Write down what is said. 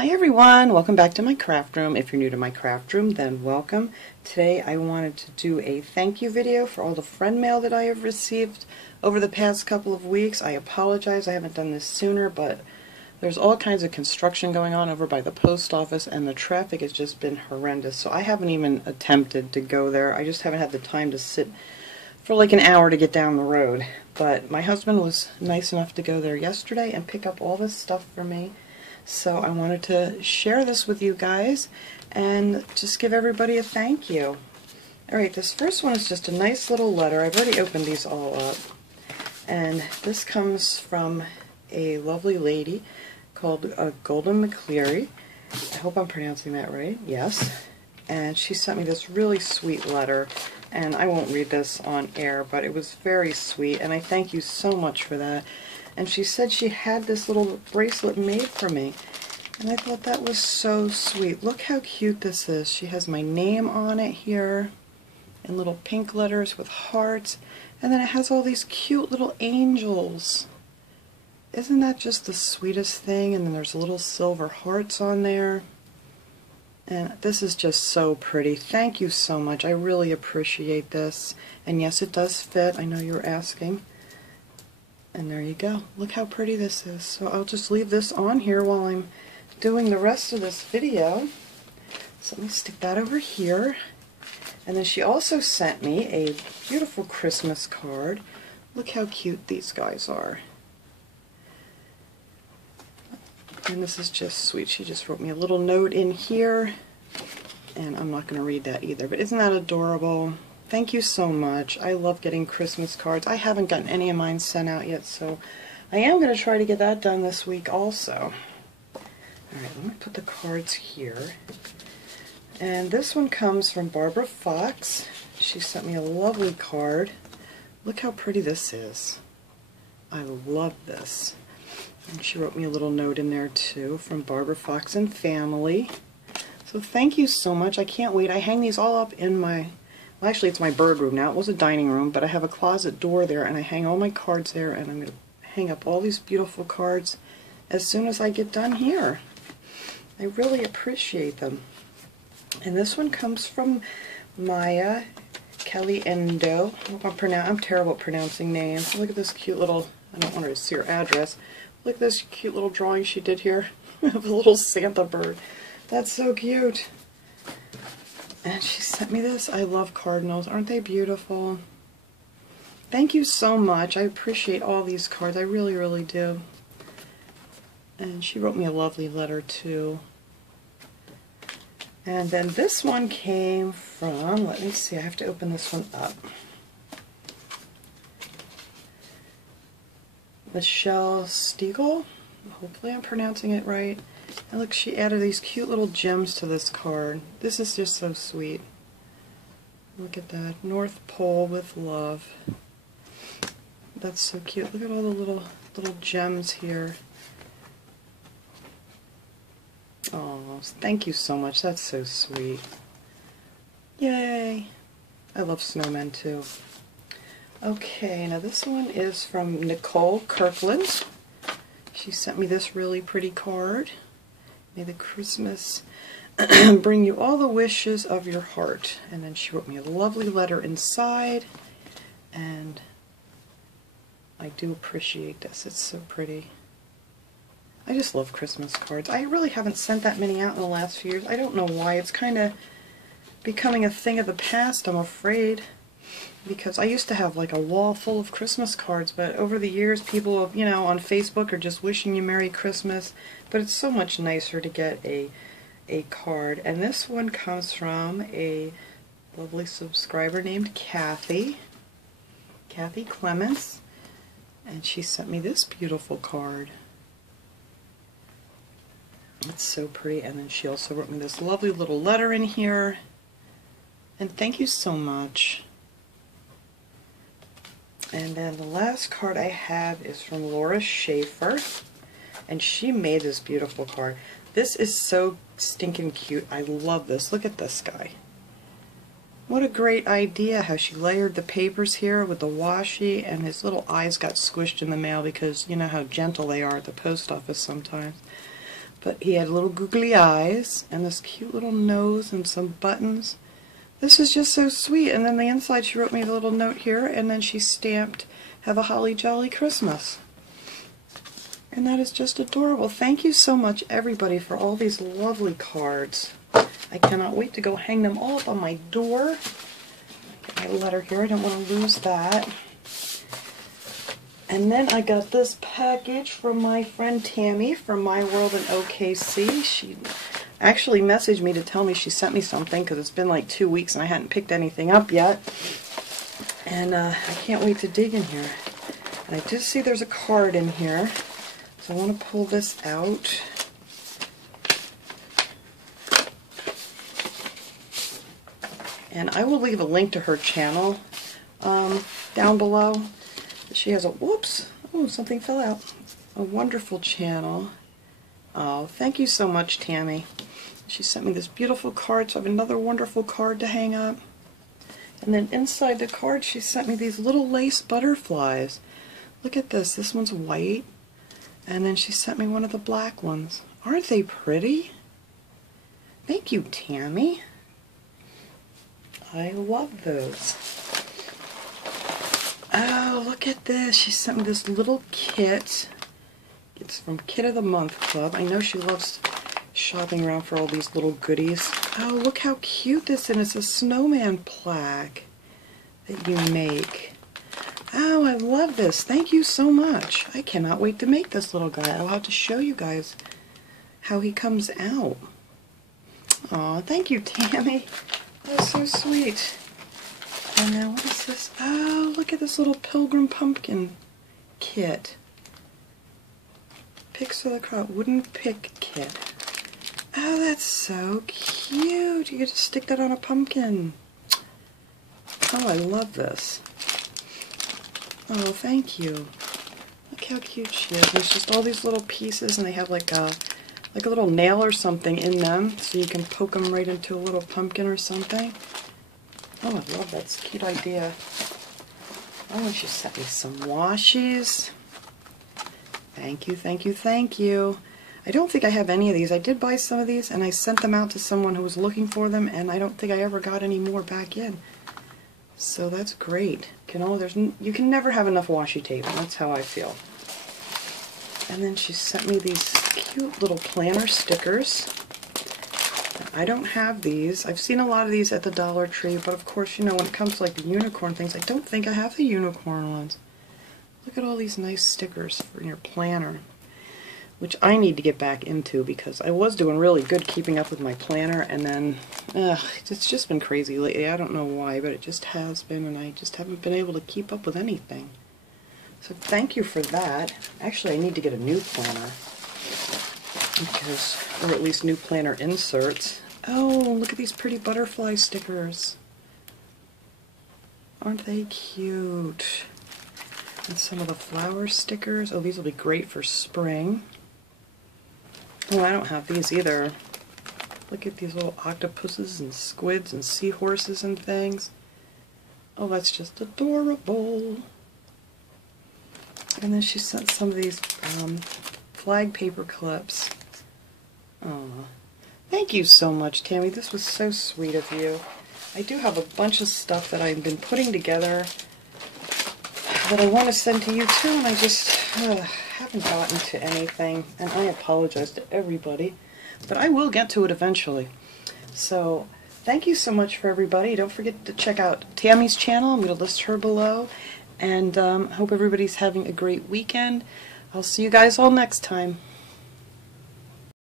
Hi everyone, welcome back to my craft room. If you're new to my craft room, then welcome. Today I wanted to do a thank you video for all the friend mail that I have received over the past couple of weeks. I apologize I haven't done this sooner, but there's all kinds of construction going on over by the post office and the traffic has just been horrendous, so I haven't even attempted to go there. I just haven't had the time to sit for like an hour to get down the road. But my husband was nice enough to go there yesterday and pick up all this stuff for me. So I wanted to share this with you guys and just give everybody a thank you. Alright, this first one is just a nice little letter. I've already opened these all up. And this comes from a lovely lady called Golden McCleary. I hope I'm pronouncing that right. Yes. And she sent me this really sweet letter. And I won't read this on air, but it was very sweet. And I thank you so much for that. And she said she had this little bracelet made for me. And I thought that was so sweet. Look how cute this is. She has my name on it here in little pink letters with hearts. And then it has all these cute little angels. Isn't that just the sweetest thing? And then there's little silver hearts on there. And this is just so pretty. Thank you so much. I really appreciate this. And yes, it does fit. I know you were asking. And there you go. Look how pretty this is. So I'll just leave this on here while I'm doing the rest of this video. So let me stick that over here. And then she also sent me a beautiful Christmas card. Look how cute these guys are. And this is just sweet. She just wrote me a little note in here. And I'm not going to read that either. But isn't that adorable? Thank you so much. I love getting Christmas cards. I haven't gotten any of mine sent out yet, so I am going to try to get that done this week also. Alright, let me put the cards here. And this one comes from Barbara Fox. She sent me a lovely card. Look how pretty this is. I love this. And she wrote me a little note in there too from Barbara Fox and family. So thank you so much. I can't wait. I hang these all up in my... Well, actually, it's my bird room now. It was a dining room, but I have a closet door there, and I hang all my cards there, and I'm going to hang up all these beautiful cards as soon as I get done here. I really appreciate them. And this one comes from Maya Caliendo. I'm terrible at pronouncing names. Look at this cute little, I don't want her to see her address. Look at this cute little drawing she did here of a little Santa bird. That's so cute. And she sent me this. I love cardinals. Aren't they beautiful? Thank you so much. I appreciate all these cards. I really, really do. And she wrote me a lovely letter too. And then this one came from, let me see, I have to open this one up. Michelle Stiegel. Hopefully I'm pronouncing it right. And look, she added these cute little gems to this card. This is just so sweet. Look at that. North Pole with love. That's so cute. Look at all the little gems here. Oh, thank you so much. That's so sweet. Yay! I love snowmen too. Okay, now this one is from Nicole Kirkland. She sent me this really pretty card. May the Christmas bring you all the wishes of your heart. And then she wrote me a lovely letter inside. And I do appreciate this. It's so pretty. I just love Christmas cards. I really haven't sent that many out in the last few years. I don't know why. It's kind of becoming a thing of the past, I'm afraid. Because I used to have like a wall full of Christmas cards, but over the years people, you know, on Facebook are just wishing you Merry Christmas. But it's so much nicer to get a card. And this one comes from a lovely subscriber named Kathy Clements. And she sent me this beautiful card. It's so pretty. And then she also wrote me this lovely little letter in here. And thank you so much. And then the last card I have is from Laura Schaefer, and she made this beautiful card. This is so stinking cute. I love this. Look at this guy. What a great idea how she layered the papers here with the washi, and his little eyes got squished in the mail because you know how gentle they are at the post office sometimes. But he had little googly eyes and this cute little nose and some buttons. This is just so sweet. And then the inside she wrote me a little note here, and then she stamped, "Have a holly jolly Christmas." And that is just adorable. Thank you so much, everybody, for all these lovely cards. I cannot wait to go hang them all up on my door. Get my letter here. I don't want to lose that. And then I got this package from my friend Tammy from My World in OKC. She actually messaged me to tell me she sent me something because it's been like 2 weeks and I hadn't picked anything up yet. And I can't wait to dig in here. And I did see there's a card in here. So I want to pull this out. And I will leave a link to her channel down below. She has a, whoops, oh, something fell out. A wonderful channel. Oh, thank you so much, Tammy. She sent me this beautiful card, so I have another wonderful card to hang up. And then inside the card, she sent me these little lace butterflies. Look at this. This one's white. And then she sent me one of the black ones. Aren't they pretty? Thank you, Tammy. I love those. Oh, look at this. She sent me this little kit. It's from Kit of the Month Club. I know she loves shopping around for all these little goodies. Oh, look how cute this is. It's a snowman plaque that you make. Oh, I love this. Thank you so much. I cannot wait to make this little guy. I'll have to show you guys how he comes out. Aw, thank you, Tammy. That's so sweet. And now what is this? Oh, look at this little pilgrim pumpkin kit. Picks for the Crop wooden pick kit. Oh, that's so cute. You get to stick that on a pumpkin. Oh, I love this. Oh, thank you. Look how cute she is. There's just all these little pieces, and they have like a little nail or something in them, so you can poke them right into a little pumpkin or something. Oh, I love that. It's a cute idea. Oh, and she sent me some washies. Thank you, thank you, thank you. I don't think I have any of these. I did buy some of these, and I sent them out to someone who was looking for them, and I don't think I ever got any more back in. So that's great. You can never have enough washi tape. That's how I feel. And then she sent me these cute little planner stickers. I don't have these. I've seen a lot of these at the Dollar Tree, but of course, you know, when it comes to like the unicorn things, I don't think I have the unicorn ones. Look at all these nice stickers for your planner, which I need to get back into because I was doing really good keeping up with my planner, and then it's just been crazy lately. I don't know why, but it just has been, and I just haven't been able to keep up with anything. So thank you for that. Actually, I need to get a new planner, or at least new planner inserts. Oh, look at these pretty butterfly stickers. Aren't they cute? And some of the flower stickers. Oh, these will be great for spring. Oh, I don't have these either. Look at these little octopuses and squids and seahorses and things. Oh, that's just adorable. And then she sent some of these flag paper clips. Oh, thank you so much, Tammy. This was so sweet of you. I do have a bunch of stuff that I've been putting together that I want to send to you too, and I just haven't gotten to anything, and I apologize to everybody, but I will get to it eventually. So thank you so much for everybody. Don't forget to check out Tammy's channel. I'm going to list her below, and hope everybody's having a great weekend. I'll see you guys all next time.